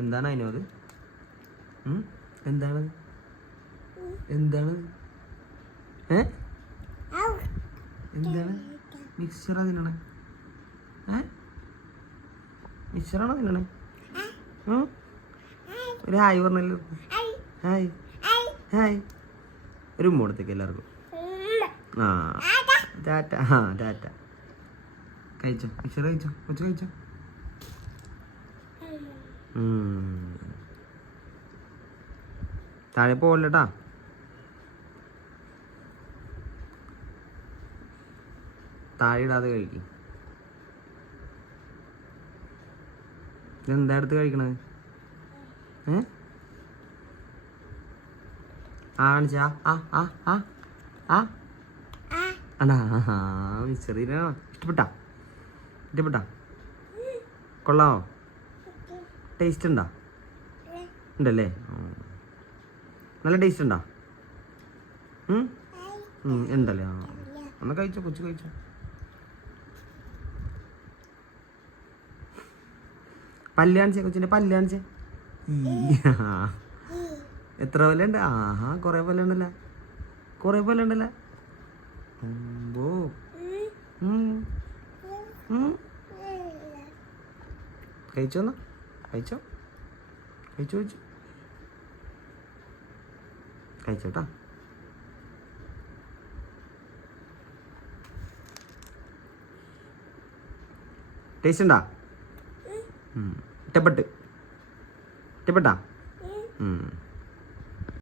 എന്താണ് അതിനത്? എന്താണ് എന്താണ് എന്താണ്? മിക്സറാ തിന്നണേ? മിക്സറാണോ തിന്നണേ? ഒരു ഹായ് പറഞ്ഞല്ലോ. Hi hi. ഒരു മൂടത്തേക്ക് എല്ലാവർക്കും. ആ ടാറ്റ. ആ ടാറ്റ. കഴിച്ചോ മിക്സർ, കഴിച്ചോ കൊച്ചു, കഴിച്ചോ. താഴെ പോവല്ലേട്ടാ. താഴെ ഇടാതെ കഴിക്കും. ഇതെന്താ എടുത്ത് കഴിക്കണത്? കാണിച്ചാ അണ്ണാ മിക്സറിനാ. ഇഷ്ടപ്പെട്ടാ? കൊള്ളാമോ? ടേസ്റ്റ് ഉണ്ടോ? ഉണ്ടല്ലേ. നല്ല ടേസ്റ്റ് ഉണ്ടോ? ഉണ്ടല്ലേ. ആ എന്നാ കഴിച്ചോ കൊച്ചു, കഴിച്ചോ. പല്ല് കാണിച്ചേ കൊച്ചിൻ്റെ, പല്ല് കാണിച്ചേ. എത്ര പോലെ ഉണ്ട്? ആഹാ കുറേ പോലെ ഉണ്ടല്ലേ. കഴിച്ചോ എന്നാ, കഴിച്ചോ കഴിച്ചോട്ടാ. ടേസ്റ്റ് ഉണ്ടാ? ഇഷ്ടപ്പെട്ടാ?